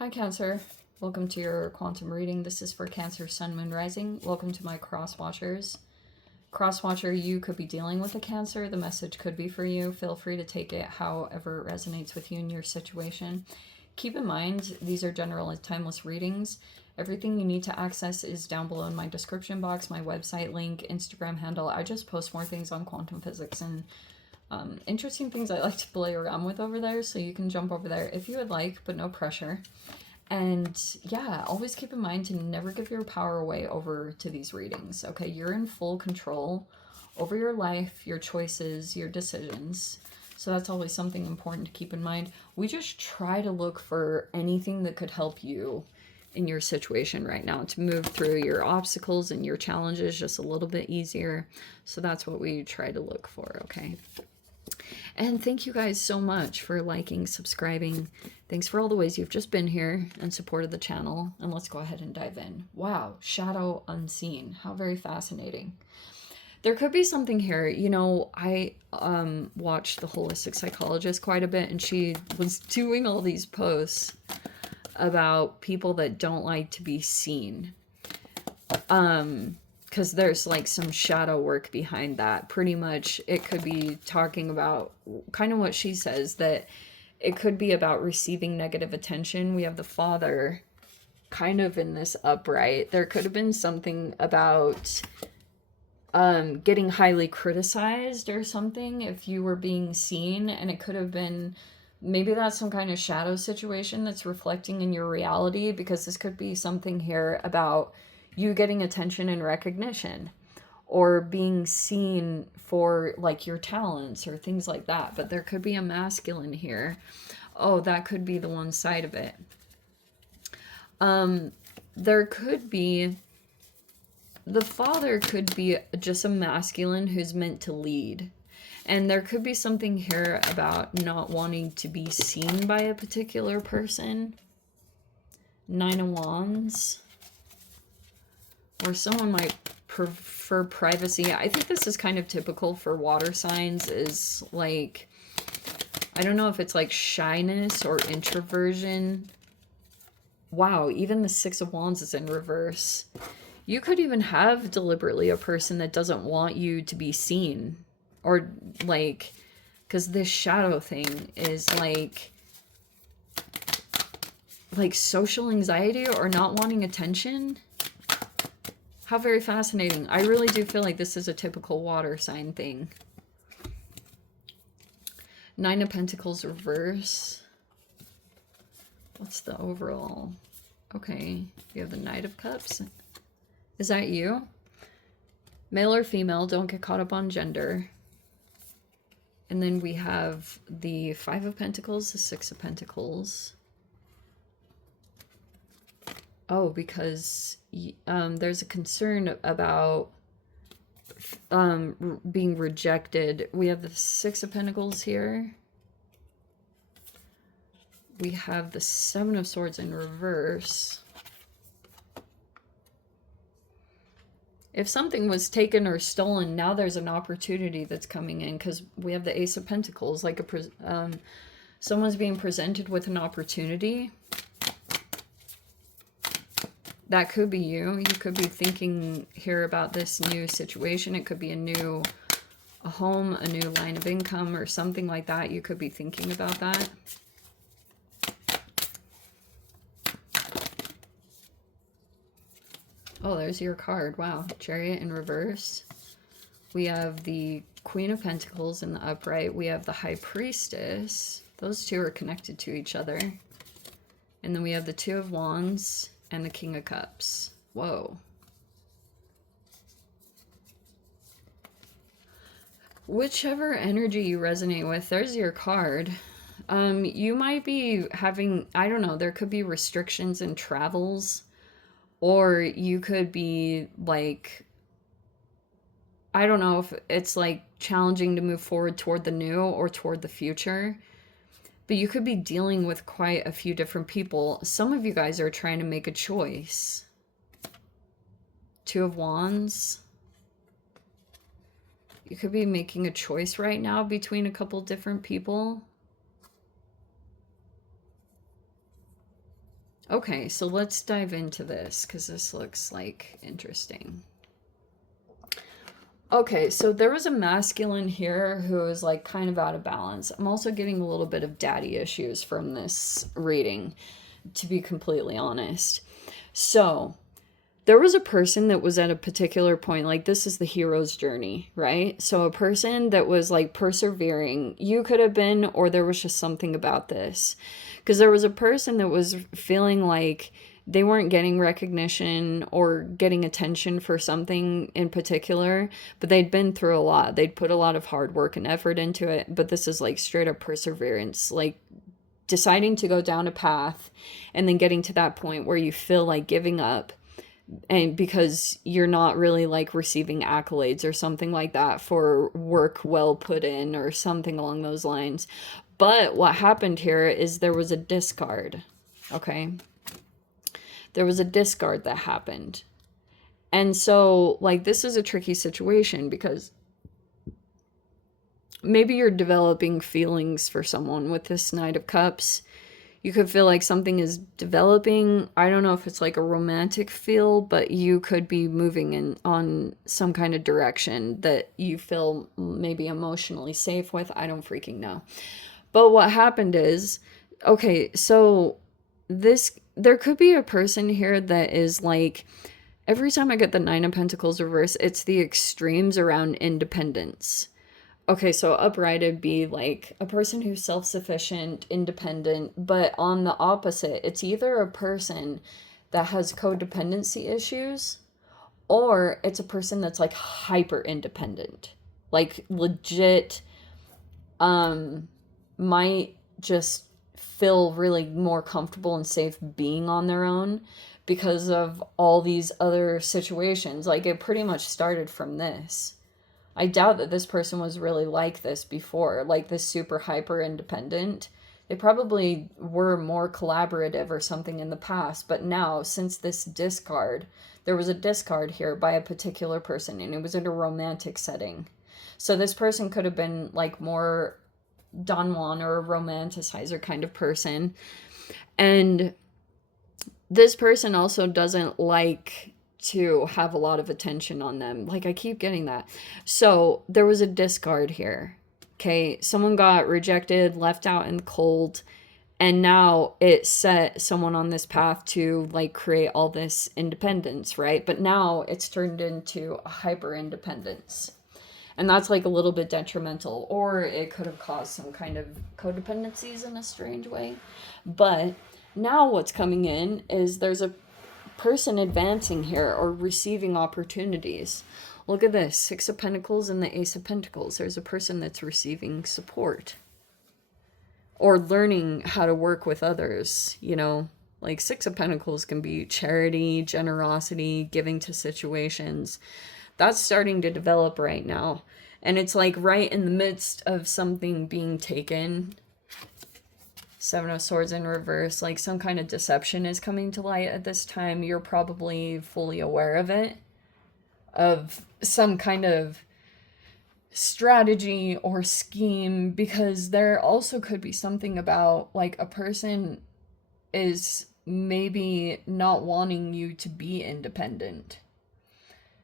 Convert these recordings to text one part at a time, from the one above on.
Hi Cancer, welcome to your quantum reading. This is for Cancer, Sun, Moon, Rising. Welcome to my cross watchers. Cross watcher, you could be dealing with a Cancer. The message could be for you. Feel free to take it however it resonates with you in your situation. Keep in mind, these are general and timeless readings. Everything you need to access is down below in my description box, my website link, Instagram handle. I just post more things on quantum physics and interesting things I like to play around with over there, so you can jump over there if you would like, but no pressure. And yeah, always keep in mind to never give your power away over to these readings, okay? You're in full control over your life, your choices, your decisions. So that's always something important to keep in mind. We just try to look for anything that could help you in your situation right now to move through your obstacles and your challenges just a little bit easier. So that's what we try to look for, okay? And thank you guys so much for liking, subscribing. Thanks for all the ways you've just been here and supported the channel. And let's go ahead and dive in. Wow, shadow unseen. How very fascinating. There could be something here. You know, I watched the holistic psychologist quite a bit, and she was doing all these posts about people that don't like to be seen. Because there's like some shadow work behind that. Pretty much it could be talking about kind of what she says, that it could be about receiving negative attention. We have the Father kind of in this upright. There could have been something about getting highly criticized or something if you were being seen, and it could have been maybe that's some kind of shadow situation that's reflecting in your reality, because this could be something here about you getting attention and recognition or being seen for like your talents or things like that. But there could be a masculine here. Oh, that could be the one side of it. There could be, the Father could be just a masculine who's meant to lead. And there could be something here about not wanting to be seen by a particular person. 9 of Wands. Or someone might prefer privacy. I think this is kind of typical for water signs, is like, I don't know if it's like shyness or introversion. Wow, even the 6 of Wands is in reverse. You could even have deliberately a person that doesn't want you to be seen. Or like, because this shadow thing is like social anxiety or not wanting attention. How very fascinating. I really do feel like this is a typical water sign thing. 9 of Pentacles reverse. What's the overall? Okay, you have the Knight of Cups. Is that you? Male or female, don't get caught up on gender. And then we have the 5 of Pentacles, the 6 of Pentacles. Oh, because there's a concern about being rejected. We have the 6 of Pentacles here. We have the 7 of Swords in reverse. If something was taken or stolen, now there's an opportunity that's coming in, because we have the Ace of Pentacles, like someone's being presented with an opportunity. That could be you. You could be thinking here about this new situation. It could be a home, a new line of income, or something like that. You could be thinking about that. Oh, there's your card. Wow. Chariot in reverse. We have the Queen of Pentacles in the upright. We have the High Priestess. Those two are connected to each other. And then we have the 2 of Wands and the King of Cups. Whoa. Whichever energy you resonate with, there's your card. You might be having, I don't know, there could be restrictions in travels. Or you could be like, I don't know if it's like challenging to move forward toward the new or toward the future. But you could be dealing with quite a few different people. Some of you guys are trying to make a choice. 2 of Wands. You could be making a choice right now between a couple different people. Okay, so let's dive into this because this looks like interesting. Okay, so there was a masculine here who was like kind of out of balance. I'm also getting a little bit of daddy issues from this reading, to be completely honest. So there was a person that was at a particular point, like this is the hero's journey, right? So a person that was like persevering, you could have been, or there was just something about this. Because there was a person that was feeling like they weren't getting recognition or getting attention for something in particular, but they'd been through a lot. They'd put a lot of hard work and effort into it, but this is like straight up perseverance, like deciding to go down a path and then getting to that point where you feel like giving up, and because you're not really like receiving accolades or something like that for work well put in or something along those lines. But what happened here is there was a discard. Okay, there was a discard that happened. And so like this is a tricky situation because maybe you're developing feelings for someone with this Knight of Cups. You could feel like something is developing. I don't know if it's like a romantic feel, but you could be moving in on some kind of direction that you feel maybe emotionally safe with. I don't freaking know. But what happened is, okay, so there could be a person here that is like, every time I get the Nine of Pentacles reverse, it's the extremes around independence. Okay, so upright would be like a person who's self-sufficient, independent, but on the opposite, it's either a person that has codependency issues or it's a person that's like hyper independent. Like legit might just feel really more comfortable and safe being on their own because of all these other situations. Like it pretty much started from this. I doubt that this person was really like this before, like this super hyper independent. They probably were more collaborative or something in the past, but now, since this discard, there was a discard here by a particular person, and it was in a romantic setting. So this person could have been like more Don Juan or a romanticizer kind of person. And this person also doesn't like to have a lot of attention on them. Like I keep getting that. So there was a discard here. Okay, someone got rejected, left out in the cold, and now it set someone on this path to like create all this independence, right? But now it's turned into a hyper independence. And that's like a little bit detrimental, or it could have caused some kind of codependencies in a strange way. But now what's coming in is there's a person advancing here or receiving opportunities. Look at this, Six of Pentacles and the Ace of Pentacles. There's a person that's receiving support or learning how to work with others, you know. Like Six of Pentacles can be charity, generosity, giving to situations. That's starting to develop right now. And it's like right in the midst of something being taken. Seven of Swords in reverse, like some kind of deception is coming to light at this time. You're probably fully aware of it, of some kind of strategy or scheme, because there also could be something about like a person is maybe not wanting you to be independent.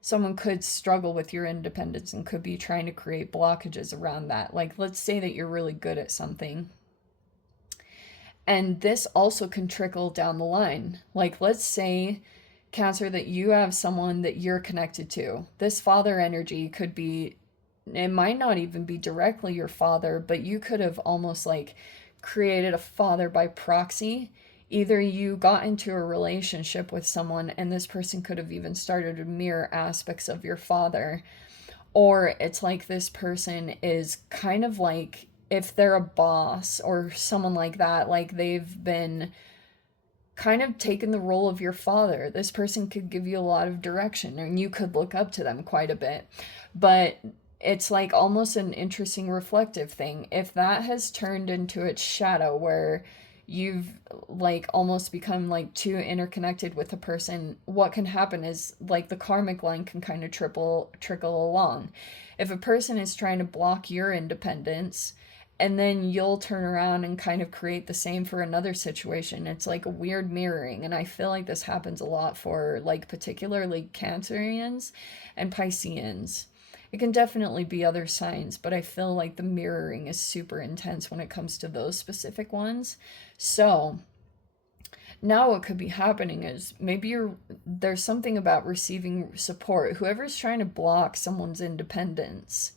Someone could struggle with your independence and could be trying to create blockages around that. Like, let's say that you're really good at something. And this also can trickle down the line. Like, let's say, Cancer, that you have someone that you're connected to. This father energy could be, it might not even be directly your father, but you could have almost like created a father by proxy. Either you got into a relationship with someone and this person could have even started to mirror aspects of your father. Or it's like this person is kind of like, if they're a boss or someone like that, like they've been kind of taken the role of your father. This person could give you a lot of direction and you could look up to them quite a bit. But it's like almost an interesting reflective thing. If that has turned into its shadow where you've like almost become like too interconnected with a person, what can happen is like the karmic line can kind of trickle along. If a person is trying to block your independence and then you'll turn around and kind of create the same for another situation. It's like a weird mirroring, and I feel like this happens a lot for like particularly Cancerians and Pisceans. It can definitely be other signs, but I feel like the mirroring is super intense when it comes to those specific ones. So now what could be happening is maybe there's something about receiving support. Whoever's trying to block someone's independence,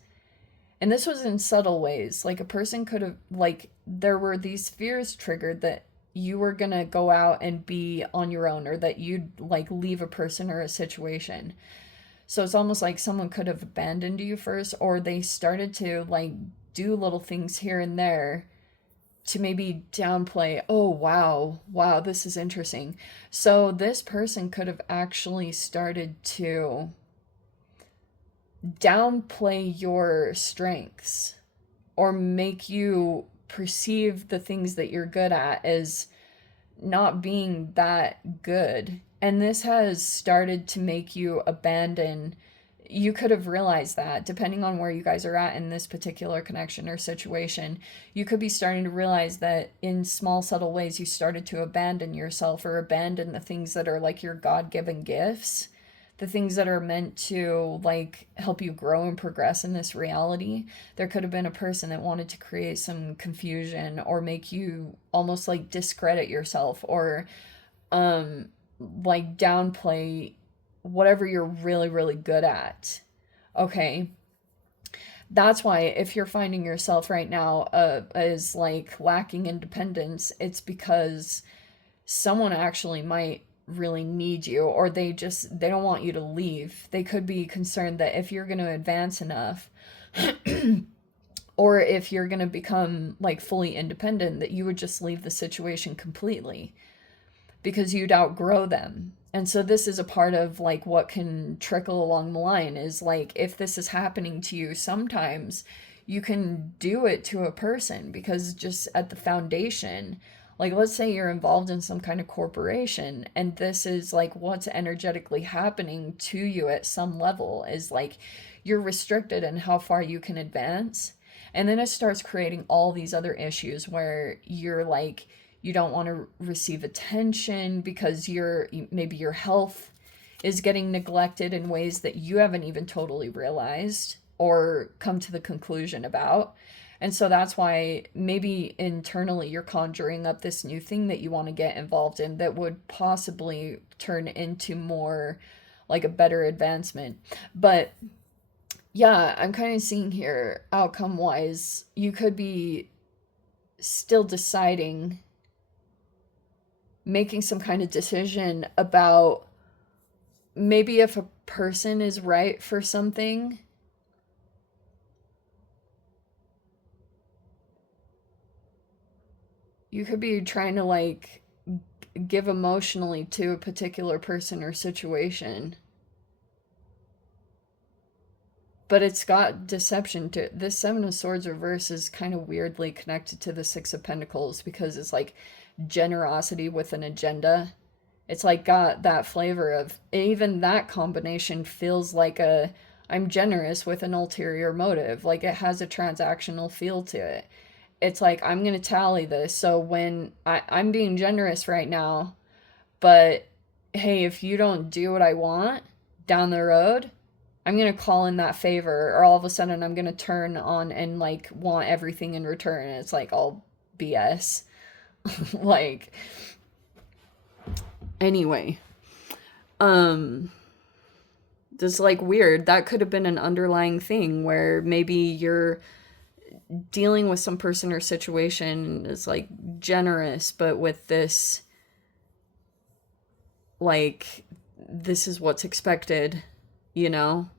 and this was in subtle ways, like a person could have, like, there were these fears triggered that you were gonna go out and be on your own, or that you'd like leave a person or a situation. So it's almost like someone could have abandoned you first, or they started to like do little things here and there to maybe downplay, oh, wow, this is interesting. So this person could have actually started to downplay your strengths, or make you perceive the things that you're good at as not being that good. And this has started to make you abandon. You could have realized that, depending on where you guys are at in this particular connection or situation, you could be starting to realize that in small, subtle ways, you started to abandon yourself, or abandon the things that are like your God-given gifts, the things that are meant to like help you grow and progress in this reality. There could have been a person that wanted to create some confusion, or make you almost like discredit yourself, or like downplay whatever you're really, really good at. Okay. That's why if you're finding yourself right now as like lacking independence, it's because someone actually might really need you, or they don't want you to leave. They could be concerned that if you're going to advance enough, or if you're going to become like fully independent, that you would just leave the situation completely, because you'd outgrow them. And so this is a part of like what can trickle along the line, is like, if this is happening to you, sometimes you can do it to a person, because just at the foundation, like let's say you're involved in some kind of corporation, and this is like what's energetically happening to you at some level, is like you're restricted in how far you can advance. And then it starts creating all these other issues where you're like, you don't want to receive attention because maybe your health is getting neglected in ways that you haven't even totally realized or come to the conclusion about. And so that's why maybe internally you're conjuring up this new thing that you want to get involved in that would possibly turn into more like a better advancement. But yeah, I'm kind of seeing here, outcome wise, you could be still deciding, making some kind of decision about maybe if a person is right for something. You could be trying to like give emotionally to a particular person or situation, but it's got deception to it. This Seven of Swords reverse is kind of weirdly connected to the Six of Pentacles, because it's like generosity with an agenda. It's like got that flavor of, even that combination feels like I'm generous with an ulterior motive. Like it has a transactional feel to it. It's like, I'm going to tally this. So when I'm being generous right now, but hey, if you don't do what I want down the road, I'm going to call in that favor, or all of a sudden I'm going to turn on and like want everything in return. And it's like all BS. Like, anyway, just like weird. That could have been an underlying thing where maybe you're dealing with some person or situation is like generous, but with this, like, this is what's expected, you know?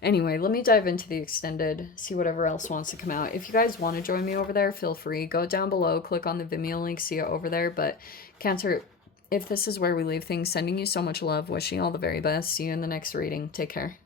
Anyway, let me dive into the extended, see whatever else wants to come out. If you guys want to join me over there, feel free. Go down below, click on the Vimeo link, see it over there. But Cancer, if this is where we leave things, sending you so much love, wishing you all the very best. See you in the next reading. Take care.